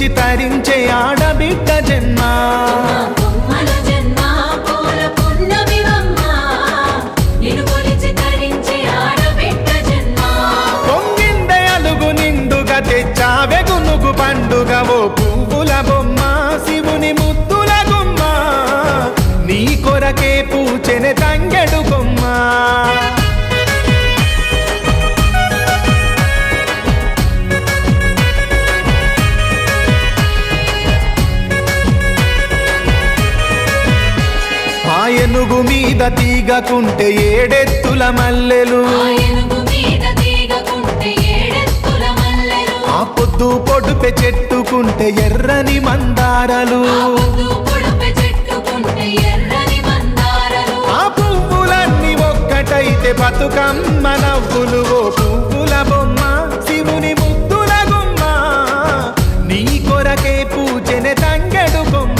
కొలిచి తరించే ఆడబిడ్డ జన్మ పొంగిందే అలుగు నిండుగా తెచ్చావే గునుగు పండుగ ఓ పువ్వుల బొమ్మ శివుని ముద్దుల గుమ్మ నీ కొరకే పూచెనే తంగెడు బొమ్మ ఏనుగు మీద తీగకుంటే ఏడెత్తుల మల్లెలు ఆ పొద్దు పొడుపె చెట్టుకుంటే ఎర్రని మందారలు ఆ పువ్వులన్నీ ఒక్కటైతే బతుకమ్మ నవ్వులు ఓ పువ్వుల బొమ్మ శివుని ముద్దుల గుమ్మ నీ కొరకే పూజనే తంగెడు బొమ్మ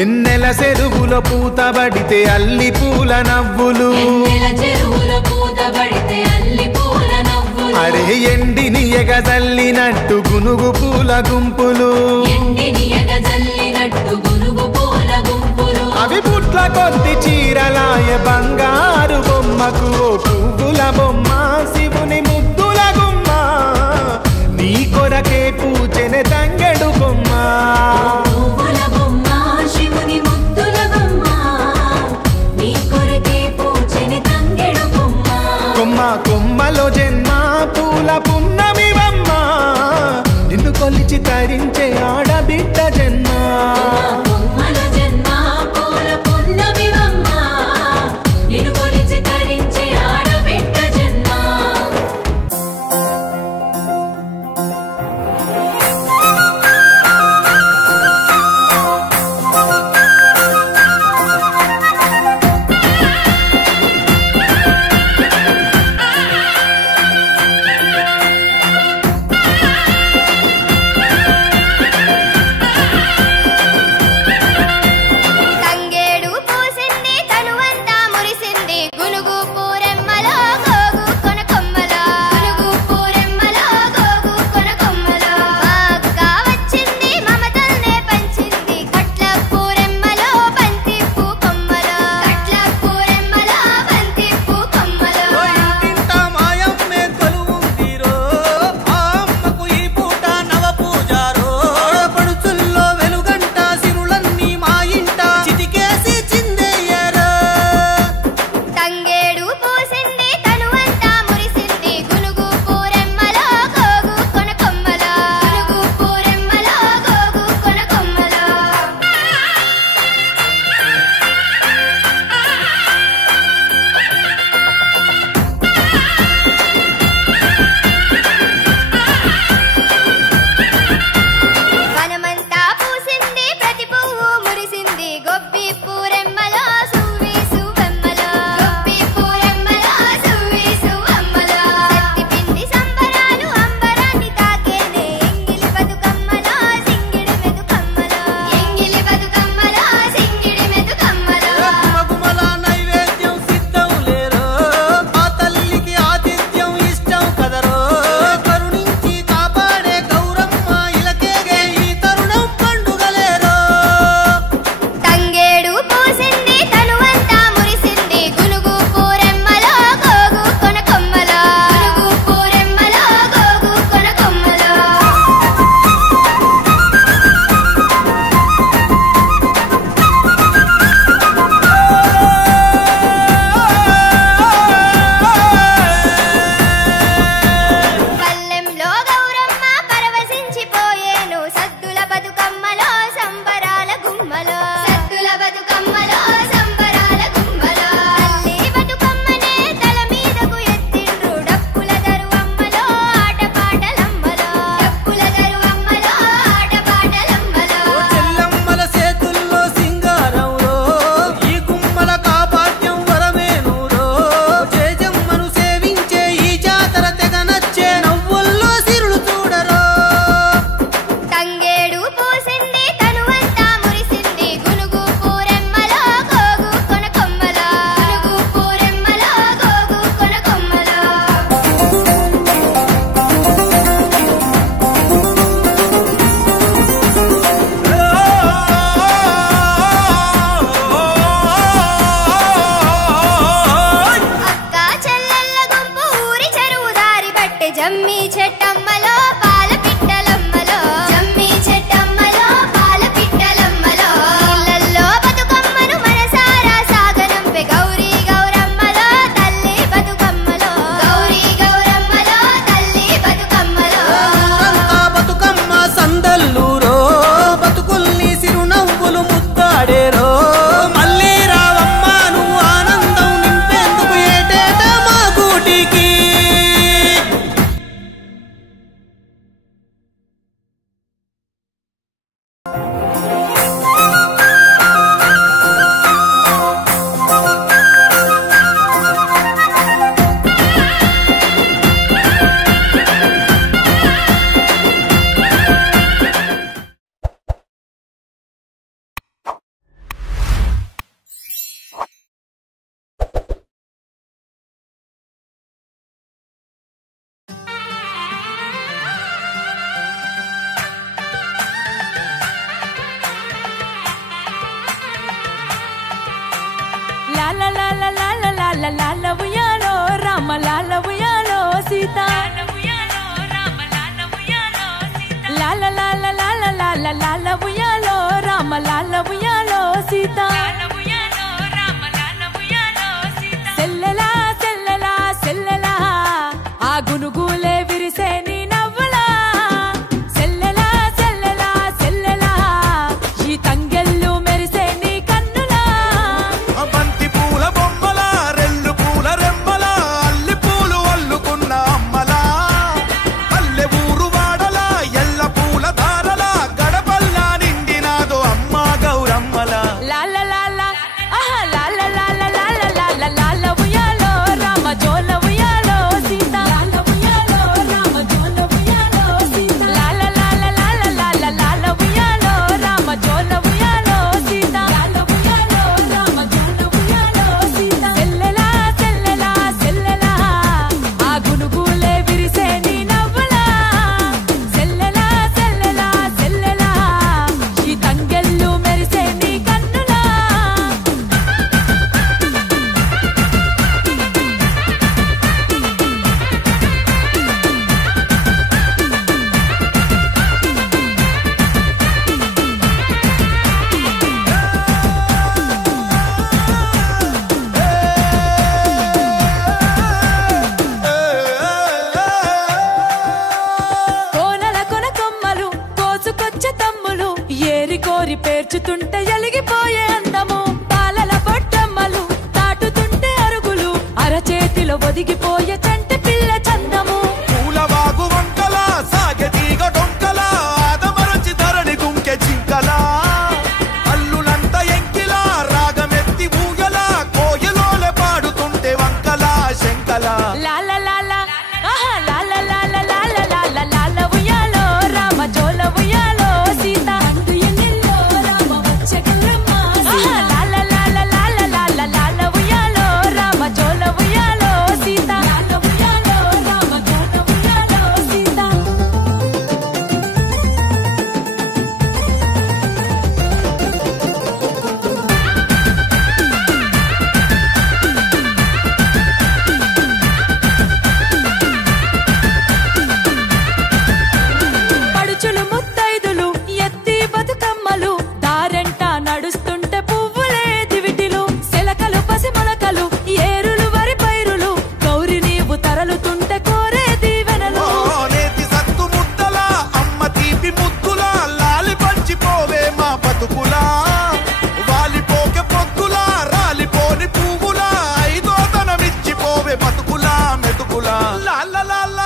ఎన్నెల చెరువులో పూతబడితే అల్లి పూల నవ్వులు అరే ఎండిని ఎగజల్లినట్టు గునుగు పూల గుంపులు అవి పుట్ల కొద్ది చీరలాయ బంగారు బొమ్మకు ఓ పువ్వుల బొమ్మ శివుని ముద్దుల గుమ్మ నీ కొరకే పూచెనే తంగెడు బొమ్మ కొమ్మలో జన్మ పూల పున్నమి బొమ్మ నిన్ను కొలిచి తరించే ఆడబిడ్డ జన్మ లాల ఉయ్యాలో రామ లాల ఉయ్యాలో సీత లాల లాల లాల లాల లాల ఉయ్యాలో రామ లాల ఉయ్యాలో సీత సెల్లెలా సెల్లెలా సెల్లెలా ఆ గునుగులే విరిసే నీ నవ్వులా సెల్లెలా సెల్లెలా సెల్లెలా ఈ తంగెళ్ళు మెరిసే నీ కన్నులా బంతి పూల బొమ్మల రెల్లు పూల రెమ్మల అల్లి పూలు అల్లుకున్న అమ్మలా పల్లె ఊరు వాడల ఎల్ల పూల దారల గడపల్లా నిండినాదో అమ్మ గౌరమ్మల లాల లాల ఆహా లాల లాల లాల లాల లాల ఉయ్యాలో రామ జోల ఉయ్యాలో సీత లాల ఉయ్యాలో రామ జోల ఉయ్యాలో సీత లాల లాల లాల లాల లాల ఉయ్యాలో రామ జోల ఉయ్యాలో సీత లాల ఉయ్యాలో రామ జోల ఉయ్యాలో సీత సెల్లెలా సెల్లెలా సెల్లెలా ఆ గునుగులే విరిసే నీ నవ్వులా సెల్లెలా సెల్లెలా సెల్లెలా ఈ తంగెళ్ళు మెరిసే నీ కన్నులా కోనల కొన కొమ్మలు కోసుకొచ్చే తమ్ములు ఏరి కోరి పేర్చుతుంటే ఎలిగిపోయే అందము పాలల బొట్టమ్మలు తాటుతుంటే అరుగులు అరచేతిలో ఒదిగిపోయే చంటి పిల్ల చందము పూలవాగు వంకల సాగె తీగ డొంకల ఆదమరచి ధరణి గుంకె చింకల అల్లులంత ఎంకిల రాగమెత్తి ఊయల కోయలోలే పాడుతుంటే వంకల శంకల లాల లాల ఆహా లాల లాల లాల లాల లాల ఉయ్యాలో రామ జోల ఉయ్యాలో సీత అంటు ఎన్నెల్లో రామ వచ్చే గౌరమ్మ ఆహా లాల లాల లాల లాల లాల ఉయ్యాలో రామ జోల ఉయ్యాలో సీత లాల ఉయ్యాలో రామ జోల ఉయ్యాలో సీత పడుచులు ముత్తైదులు ఎత్తి బతుకమ్మలు దారెంట నడుస్తుంటే పువ్వులే దివిటిలు సెలకలు పసి మొలకలు ఏరులు వరి పైరులు గౌరి నీవు తరలుతుంటే కోరే దీవెనలు నేతి సత్తు ముద్దల అమ్మ తీపి ముద్దుల లాలి పంచిపోవే మా బతుకులా వాలిపోకే పొద్దులా రాలిపోని పువ్వులా ఐదో తనమిచ్చిపోవే బతుకులా మెతుకులా లాల లాల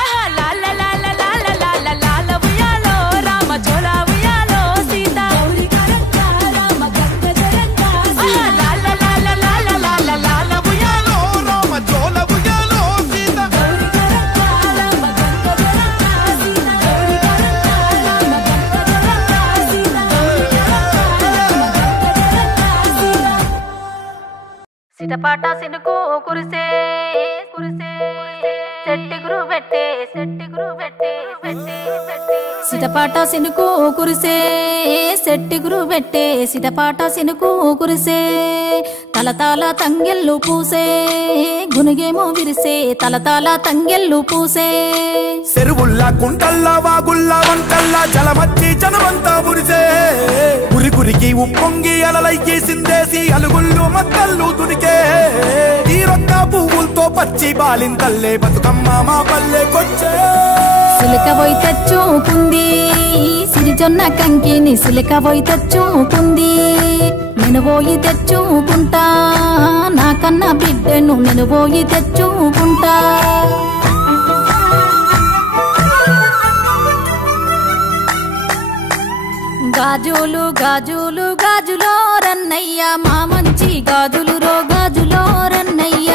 ఆహా లాల లాల లాల లాల లాల ఉయ్యాలో రామ జోల ఉయ్యాలో సీత గౌరి కరంగ రామ గంగ జరంగ ఆహా లాల లాల లాల లాల లాల ఉయ్యాలో రామ జోల ఉయ్యాలో సీత గౌరి కరంగ రామ గంగ జరంగ సీత గౌరి కరంగ రామ గంగ జరంగ సీత గౌరి కరంగ రామ గంగ జరంగ సీత సిటపాట సినుకు కురిసే కురిసే సెట్టి గురు పెట్టే సెట్టి గురు పెట్టే సిటపాట సినుకు కురిసే సెట్టి గురు పెట్టే సిటపాట సినుకు కురిసే తలతాల తంగెళ్ళు పూసే గునుగేమో విరిసే తలతాల తంగెళ్ళు పూసే చెరువుల్లా కుంటల్లా వాగుల్లా వంకల్లా జలమచ్చి జనమంతా మురిసే గురికి ఉప్పొంగి అలలయ్యి సిందేసి అలుగుళ్ళు మత్తళ్ళు దునికే ఈ రొక్క పువ్వులతో పచ్చి బాలింతల్లే బతుకమ్మ మా పల్లెకొచ్చే సిలిక పోయి తెచ్చుకుంది సిరిజొన్న కంకిని సిలిక పోయి తెచ్చుకుంది నేను పోయి తెచ్చుకుంటా నాకన్నా బిడ్డను నేను పోయి తెచ్చుకుంటా గాజులు గాజులు గాజులో రన్నయ్య మా మంచి గాజులు రో గాజులో రన్నయ్య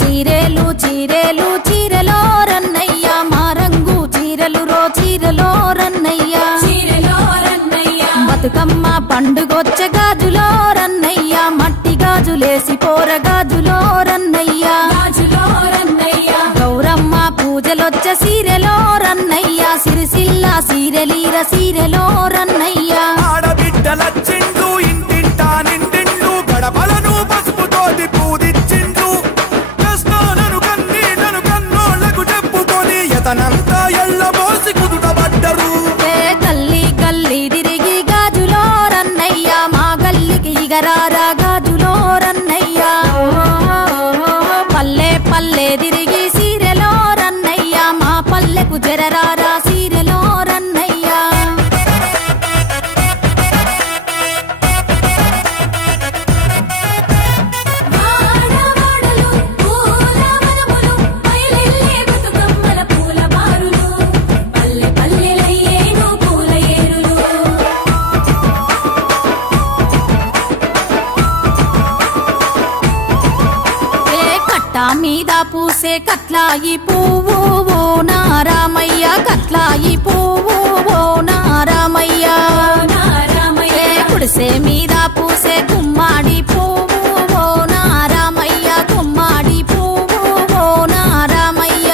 చీరేలు చీరేలు చీరలో రన్నయ్య మా రంగు చీరలు రో చీరలో రన్నయ్య బతుకమ్మ పండుగొచ్చే గాజులో రన్నయ్య మట్టి గాజులేసి పోర గాజులో రన్నయ్య గౌరమ్మ పూజలొచ్చే సీరెలో రన్నయ్య సిరిసిల్ల సీరెలీర సీరెలో రన్నయ్య ఆడబిడ్డల చిండు ఇంటింటా నిండిండు చేరరారా సీరెలో రన్నయ్యా మీద పూసే కట్లాయి పువ్వు ఓ నారామయ్య కట్లాయి పువ్వు ఓ నారామయ్య కుడిసే మీద పూసే గుమ్మాడి పువ్వు ఓ నారామయ్య గుమ్మాడి పువ్వు ఓ నారామయ్య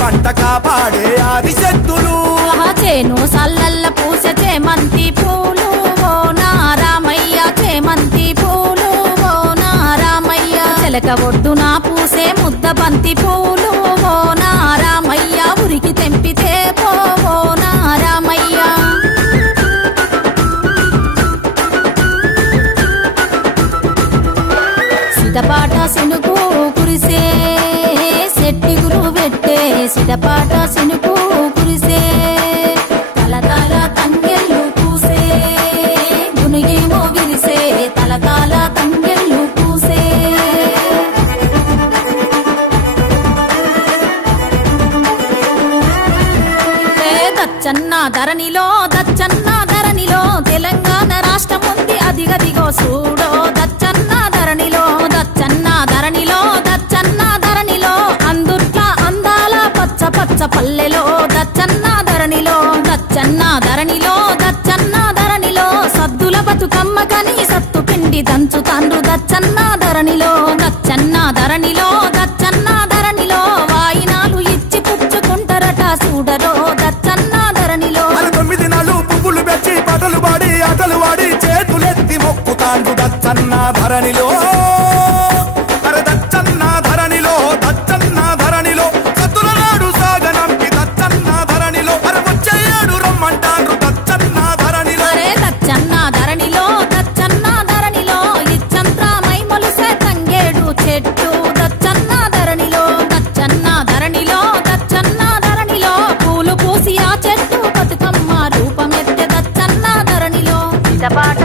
పంట కాపాడే ఆదిశక్తులు చేను సల్లల్ల పూస చేమంతి పూలు ఓ నారామయ్య చేమంతి పూలు ఓ నారామయ్య చిలక ఒడ్డున పూసే ముద్ద బంతి పూలు ఓ నారామయ్య ఉరికి తెంపితే పో ఓ నారామయ్య సిద్ధపాట సినుకు కురిసే సెట్టిగురు పెట్టే సిద్ధపాట సినుకు కురిసే తలతాల తంగెళ్ళు పూసే గునిగేమో విరిసే తలతాల తంగెళ్ళు పూసే దచ్చన్న ధరణిలో తెలంగాణ రాష్ట్రం ఉంది అదిగదిగో చూడో దచ్చన్న ధరణిలో అందుట్ల అందాల పచ్చ పచ్చ పల్లెలో దచ్చన్న ధరణిలో సద్దుల బతుకమ్మ కని సత్తు పిండి దంచు తండ్రు దచ్చన్న ధరణిలో వాయినాలు ఇచ్చి పుచ్చుకుంటారట చూడరో దచ్చన్న ధరణిలో 9 నాళ్ళు పువ్వులు పెట్టి పాటలు పాడి ఆటలు వాడి చేతులెత్తి మొక్కుతాండు దచ్చన్న ధరణిలో సద్దుల నాడు సాగనంపి దచ్చన్న ధరణిలో వచ్చేయాడు రమ్మంటాండ్రు దచ్చన్న ధరణిలో ఇచ్చంత్ర మైమలుసే తంగేడు చెట్టు దచ్చన్న ధరణిలో పూలు పూసి ఆ చెట్టు బతుకమ్మ రూపమెత్తె దచ్చన్న ధరణిలో సిద్ధపాట